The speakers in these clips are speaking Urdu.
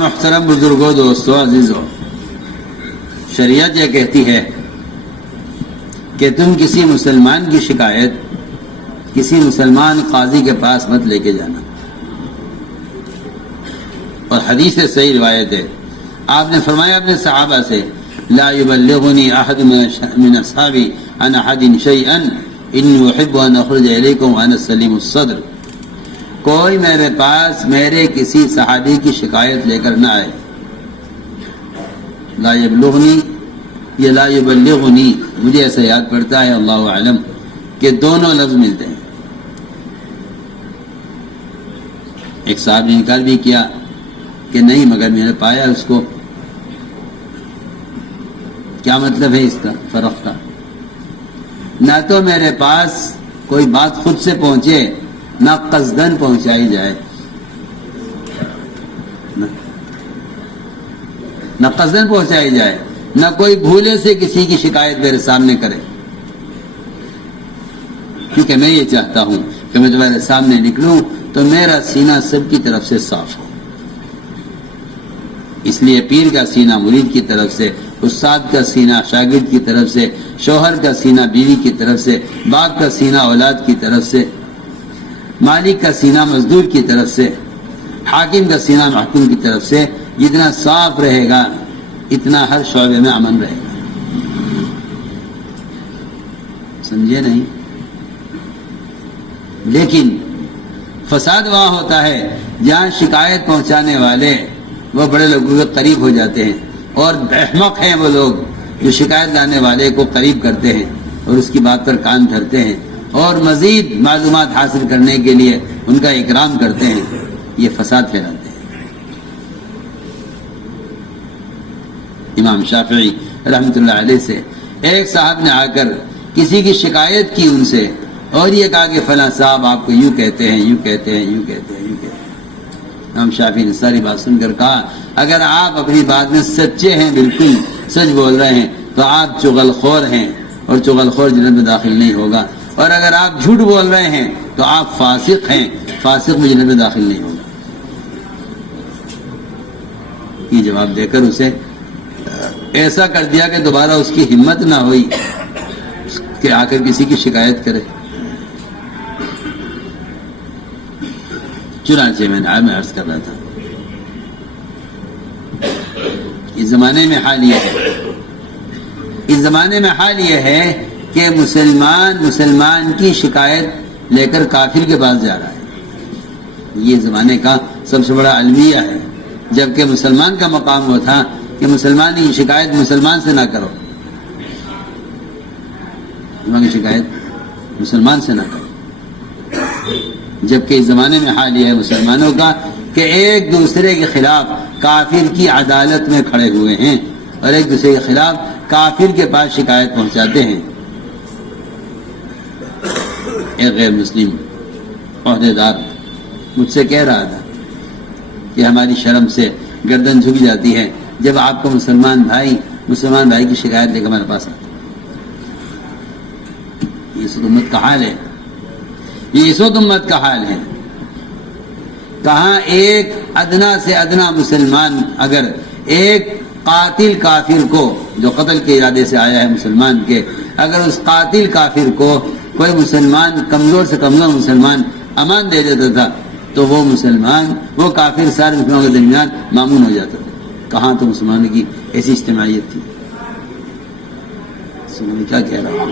محترم بزرگوں، دوستوں، عزیزوں، شریعت یہ کہتی ہے کہ تم کسی مسلمان کی شکایت کسی مسلمان قاضی کے پاس مت لے کے جانا. اور حدیث سے صحیح روایت ہے، آپ نے فرمایا اپنے صحابہ سے، لا يبلغني احد من اصحابي عن احد شيئا اني احب ان اخرج اليكم وانا سلیم الصدر. کوئی میرے پاس میرے کسی صحابی کی شکایت لے کر نہ آئے. لا يبلغنی یہ لا يبلغنی، مجھے ایسا یاد پڑتا ہے، اللہ اعلم، کہ دونوں لفظ ملتے ہیں. ایک صاحب نے انکار بھی کیا کہ نہیں، مگر میں نے پایا اس کو. کیا مطلب ہے اس کا فرق کا؟ نہ تو میرے پاس کوئی بات خود سے پہنچے، نہ قصدن پہنچائی جائے، نہ قصدن پہنچائی جائے، نہ کوئی بھولے سے کسی کی شکایت میرے سامنے کرے. کیونکہ میں یہ چاہتا ہوں کہ میں تمہارے سامنے نکلوں تو میرا سینہ سب کی طرف سے صاف ہو. اس لیے پیر کا سینہ مرید کی طرف سے، استاد کا سینہ شاگرد کی طرف سے، شوہر کا سینہ بیوی کی طرف سے، باپ کا سینہ اولاد کی طرف سے، مالک کا سینہ مزدور کی طرف سے، حاکم کا سینہ محکوم کی طرف سے. جتنا صاف رہے گا اتنا ہر شعبے میں امن رہے گا. سمجھے نہیں؟ لیکن فساد وہاں ہوتا ہے جہاں شکایت پہنچانے والے وہ بڑے لوگوں کے قریب ہو جاتے ہیں، اور احمق ہیں وہ لوگ جو شکایت لانے والے کو قریب کرتے ہیں اور اس کی بات پر کان دھرتے ہیں اور مزید معلومات حاصل کرنے کے لیے ان کا اکرام کرتے ہیں. یہ فساد پھیلاتے ہیں. امام شافعی رحمۃ اللہ علیہ سے ایک صاحب نے آ کر کسی کی شکایت کی ان سے، اور یہ کہا کہ فلاں صاحب آپ کو یوں کہتے ہیں، یوں کہتے ہیں، یوں کہتے ہیں، یوں کہتے ہیں. امام شافعی نے ساری بات سن کر کہا، اگر آپ اپنی بات میں سچے ہیں، بالکل سچ بول رہے ہیں، تو آپ چغل خور ہیں، اور چغل خور جنت میں داخل نہیں ہوگا. اور اگر آپ جھوٹ بول رہے ہیں تو آپ فاسق ہیں، فاسق میں جنت میں داخل نہیں ہوگا. یہ جواب دے کر اسے ایسا کر دیا کہ دوبارہ اس کی ہمت نہ ہوئی کہ آ کر کسی کی شکایت کرے. چنانچہ میں عرض کر رہا تھا، اس زمانے میں حال یہ ہے، اس زمانے میں حال یہ ہے کہ مسلمان کی شکایت لے کر کافر کے پاس جا رہا ہے. یہ زمانے کا سب سے بڑا المیہ ہے، جبکہ مسلمان کا مقام وہ تھا کہ مسلمان کی شکایت مسلمان سے نہ کرو، مسلمان کی شکایت مسلمان سے نہ کرو. جبکہ اس زمانے میں حال یہ ہے مسلمانوں کا کہ ایک دوسرے کے خلاف کافر کی عدالت میں کھڑے ہوئے ہیں اور ایک دوسرے کے خلاف کافر کے پاس شکایت پہنچاتے ہیں. ایک غیر مسلم عہدے دار مجھ سے کہہ رہا تھا کہ ہماری شرم سے گردن جھک جاتی ہے جب آپ کو مسلمان بھائی کی شکایت لے کر ہمارے پاس آتے. یہ اس امت کا حال ہے، یہ اس وقت امت کا حال ہے. کہاں ایک ادنا سے ادنا مسلمان اگر ایک قاتل کافر کو جو قتل کے ارادے سے آیا ہے مسلمان کے، اگر اس قاتل کافر کو کوئی مسلمان کمزور سے کمزور مسلمان امان دے دیتا تھا تو وہ مسلمان وہ کافر سارے مسلمانوں کے درمیان معمون ہو جاتا تھا. کہاں تو مسلمانوں کی ایسی اجتماعیت تھی. میں کیا کہہ رہا ہوں،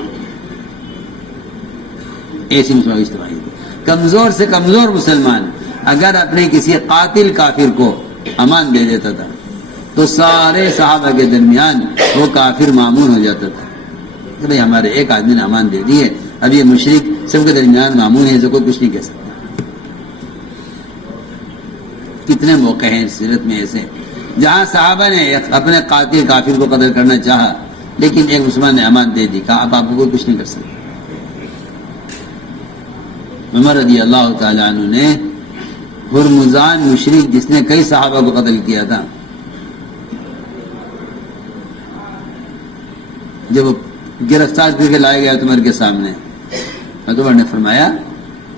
ایسی مسلمانوں کی اجتماعیت تھی. کمزور سے کمزور مسلمان اگر اپنے کسی قاتل کافر کو امان دے دیتا تھا تو سارے صحابہ کے درمیان وہ کافر معمون ہو جاتا تھا کہ بھئی ہمارے ایک آدمی نے امان دے دی ہے، اب یہ مشرک سب کے درمیان معمون ہے، اسے کوئی کچھ نہیں کہہ سکتا. کتنے موقع ہیں سیرت میں ایسے جہاں صحابہ نے اپنے قاتل کافر کو قتل کرنا چاہا لیکن ایک مسلمان نے امان دے دی، کہا اب آپ کو کوئی کچھ نہیں کر سکتا. عمر رضی اللہ تعالی عنہ نے ہرمزان مشرک جس نے کئی صحابہ کو قتل کیا تھا، جب وہ گرفتار کر کے لایا گیا عمر کے سامنے، عمر نے فرمایا،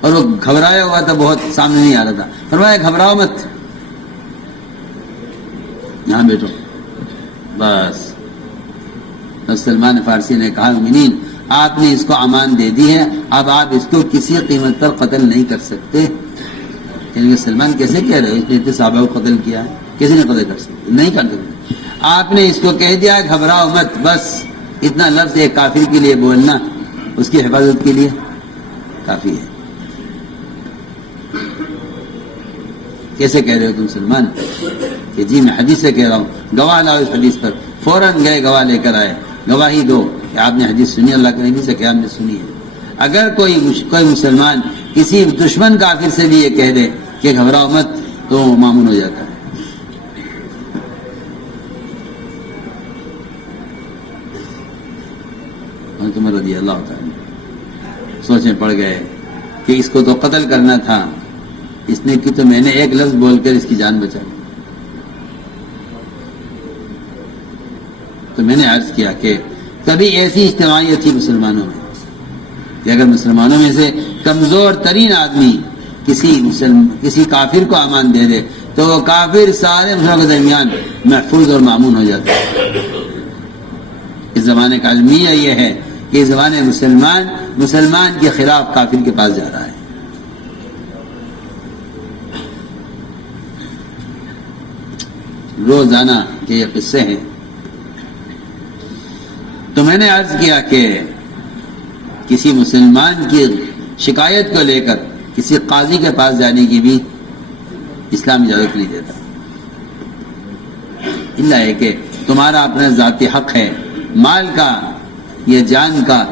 اور وہ گھبرایا ہوا تھا، بہت سامنے نہیں آ رہا تھا، فرمایا گھبراؤ مت، یہاں بیٹھو بس. سلمان فارسی نے کہا مومنین آپ نے اس کو امان دے دی ہے, اب آپ اس کو کسی قیمت پر قتل نہیں کر سکتے. یعنی سلمان کیسے کہہ رہے ہو اس نے اتنے صحابہ کو قتل کیا ہے, کسی نے قتل کر سکتے نہیں کر سکتے. آپ نے اس کو کہہ دیا گھبراؤ مت, بس اتنا لفظ ایک کافر کے لیے بولنا اس کی حفاظت کے لیے کافی ہے. کیسے کہہ رہے ہو تم سلمان؟ کہ جی میں حدیث سے کہہ رہا ہوں, گواہ لاؤ اس حدیث پر. فوراً گئے گواہ لے کر آئے, گواہی دو کہ آپ نے حدیث سنی اللہ کے نبی سے, کہ آپ نے سنی ہے. اگر کوئی مسلمان کسی دشمن کافر سے بھی یہ کہہ دے کہ گھبراؤ مت تو معمول ہو جاتا ہے. عمر رضی اللہ تعالی سوچیں پڑ گئے کہ اس کو تو قتل کرنا تھا, اس نے کی تو میں نے ایک لفظ بول کر اس کی جان بچا لی. تو میں نے عرض کیا کہ کبھی ایسی اجتماعیت تھی مسلمانوں میں کہ اگر مسلمانوں میں سے کمزور ترین آدمی کسی کافر کو امان دے دے تو وہ کافر سارے مسلمانوں کے درمیان محفوظ اور معمون ہو جاتا ہے. اس زمانے کا المیہ یہ ہے کہ اس زمانے مسلمان کے خلاف کافر کے پاس جا رہا ہے. روزانہ کے یہ قصے ہیں. تو میں نے عرض کیا کہ کسی مسلمان کی شکایت کو لے کر کسی قاضی کے پاس جانے کی بھی اسلام اجازت نہیں دیتا, اللہ ہے کہ تمہارا اپنا ذاتی حق ہے مال کا یا جان کا,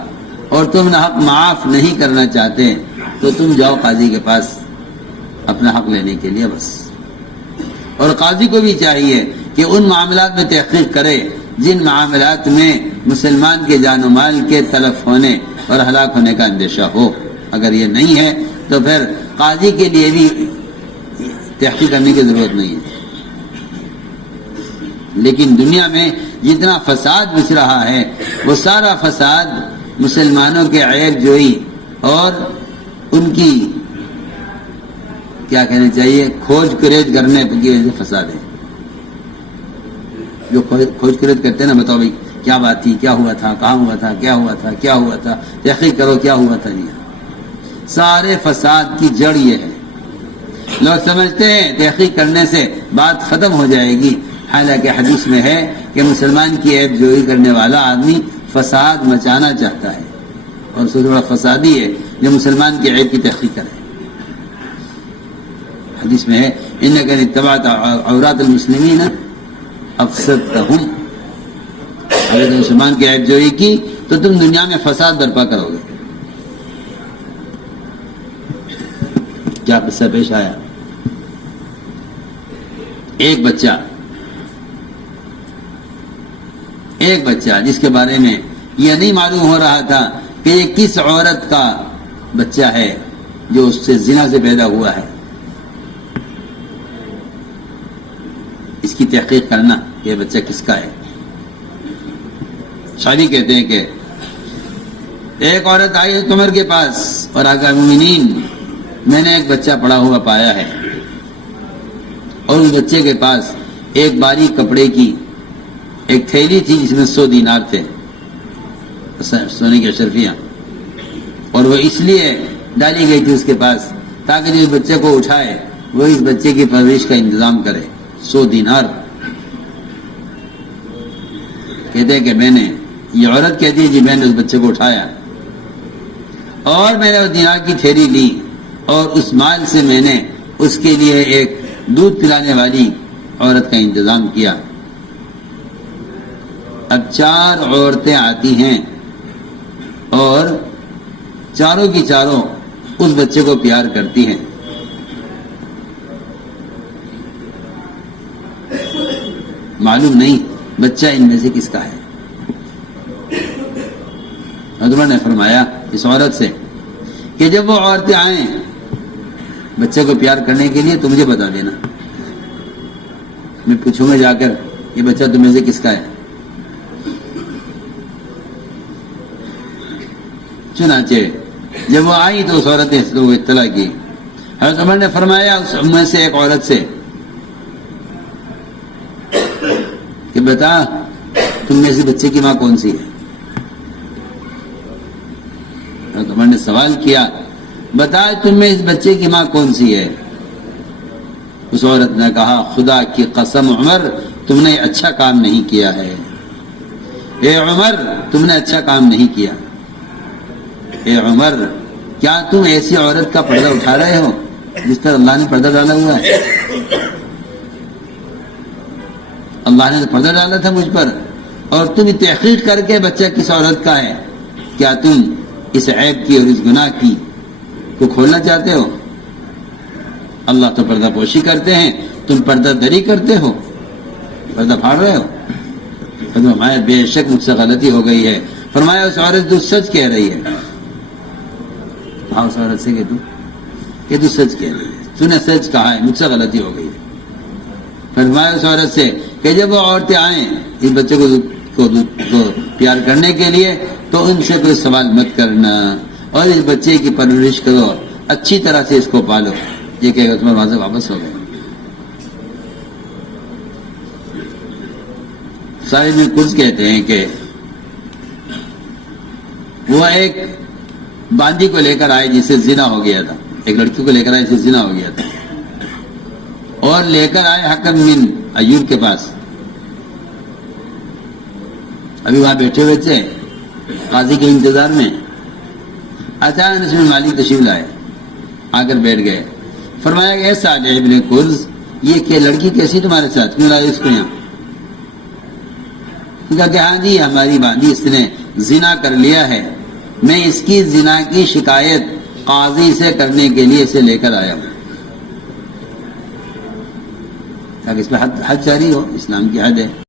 اور تم نہ حق معاف نہیں کرنا چاہتے تو تم جاؤ قاضی کے پاس اپنا حق لینے کے لیے بس. اور قاضی کو بھی چاہیے کہ ان معاملات میں تحقیق کرے جن معاملات میں مسلمان کے جان و مال کے تلف ہونے اور ہلاک ہونے کا اندیشہ ہو. اگر یہ نہیں ہے تو پھر قاضی کے لیے بھی تحقیق کرنے کی ضرورت نہیں ہے. لیکن دنیا میں جتنا فساد مچ رہا ہے وہ سارا فساد مسلمانوں کے عیب جوئی اور ان کی کیا کہنا چاہیے کھوج کریج کرنے کی وجہ سے فساد ہے. جو کھوج کریج کرتے ہیں نا, بتاؤ بھائی کیا بات تھی, کیا ہوا تھا, کہاں ہوا تھا, کیا ہوا تھا, کیا ہوا تھا, تحقیق کرو کیا ہوا تھا. نہیں, سارے فساد کی جڑ یہ ہے. لوگ سمجھتے ہیں تحقیق کرنے سے بات ختم ہو جائے گی, حالانکہ حدیث میں ہے کہ مسلمان کی عیب جوئی کرنے والا آدمی فساد مچانا چاہتا ہے, اور سب سے بڑا فسادی ہے جو مسلمان کی عیب کی تحقیق کرے. حدیث میں ہے انک ان اتبعت عورات المسلمین افسدتهم, اگر مسلمان کی عیب جوئی کی تو تم دنیا میں فساد برپا کرو گے. کیا قصہ پیش آیا؟ ایک بچہ جس کے بارے میں یہ نہیں معلوم ہو رہا تھا کہ یہ کس عورت کا بچہ ہے جو اس سے زنا سے پیدا ہوا ہے. اس کی تحقیق کرنا کہ یہ بچہ کس کا ہے. شاعری کہتے ہیں کہ ایک عورت آئی عمر کے پاس اور آقا مومنین میں نے ایک بچہ پڑا ہوا پایا ہے, اور اس بچے کے پاس ایک باریک کپڑے کی ایک تھیلی تھی جس میں 100 دینار تھے, سونے کی اشرفیاں, اور وہ اس لیے ڈالی گئی تھی اس کے پاس تاکہ جو اس بچے کو اٹھائے وہ اس بچے کی پرورش کا انتظام کرے. 100 دینار. کہتے ہیں کہ میں نے, یہ عورت کہتی ہے جی میں نے اس بچے کو اٹھایا اور میں نے اس دینار کی تھیلی لی اور اس مال سے میں نے اس کے لیے ایک دودھ پلانے والی عورت کا انتظام کیا. اب 4 عورتیں آتی ہیں اور چاروں کی چاروں اس بچے کو پیار کرتی ہیں. معلوم نہیں بچہ ان میں سے کس کا ہے. حضرت نے فرمایا اس عورت سے کہ جب وہ عورتیں آئیں بچے کو پیار کرنے کے لیے تو مجھے بتا دینا, میں پوچھوں گا جا کر یہ بچہ تم میں سے کس کا ہے. چنانچہ جب وہ آئی تو اس عورت نے وہ اطلاع کی. حضرت عمر نے فرمایا اس میں سے ایک عورت سے کہ بتا تم میں سے بچے کی ماں کون سی ہے؟ عمر نے سوال کیا بتا تم میں اس بچے کی ماں کون سی ہے؟ اس عورت نے کہا خدا کی قسم عمر تم نے اچھا کام نہیں کیا ہے، اے عمر تم نے اچھا کام نہیں کیا، اے عمر کیا تم ایسی عورت کا پردہ اٹھا رہے ہو جس پر اللہ نے پردہ ڈالا ہوا ہے؟ اللہ نے پردہ ڈالا تھا مجھ پر، اور تم تحقیق کر کے بچہ کس عورت کا ہے، کیا تم اس عیب کی اور اس گناہ کی کو کھولنا چاہتے ہو؟ اللہ تو پردہ پوشی کرتے ہیں، تم پردہ دری کرتے ہو، پردہ پھاڑ رہے ہو۔ فرمایا بے شک مجھ سے غلطی ہو گئی ہے۔ فرمایا اس عورت تو سچ کہہ رہی ہے۔ ہاں اس عورت سے کہ تو سچ کہہ رہی ہے، تو نے سچ کہا ہے، مجھ سے غلطی ہو گئی ہے۔ فرمایا اس عورت سے کہ جب وہ عورتیں آئیں اس بچے کو پیار کرنے کے لیے تو ان سے کوئی سوال مت کرنا، اور اس بچے کی پرورش کرو، اچھی طرح سے اس کو پالو۔ یہ کہے گا تمہارے وہاں سے واپس ہو گئے۔ صاحب میں کچھ کہتے ہیں کہ وہ ایک باندی کو لے کر آئے جس سے زنا ہو گیا تھا، ایک لڑکی کو لے کر آئے جس سے زنا ہو گیا تھا، اور لے کر آئے حکم بن ایوب کے پاس۔ ابھی وہاں بیٹھے ہوئے تھے قاضی کے انتظار میں، اچانک اس میں مالک تشریف لائے، آ کر بیٹھ گئے۔ فرمایا کہ ایسا ابن قرز یہ کہ لڑکی کیسی تمہارے ساتھ، کیوں لائے اس کو یہاں؟ کہا کہ ہاں جی ہماری باندھی اس نے زنا کر لیا ہے، میں اس کی زنا کی شکایت قاضی سے کرنے کے لیے اسے لے کر آیا ہوں، تاکہ اس پہ حد جاری ہو، اسلام کی حد ہے۔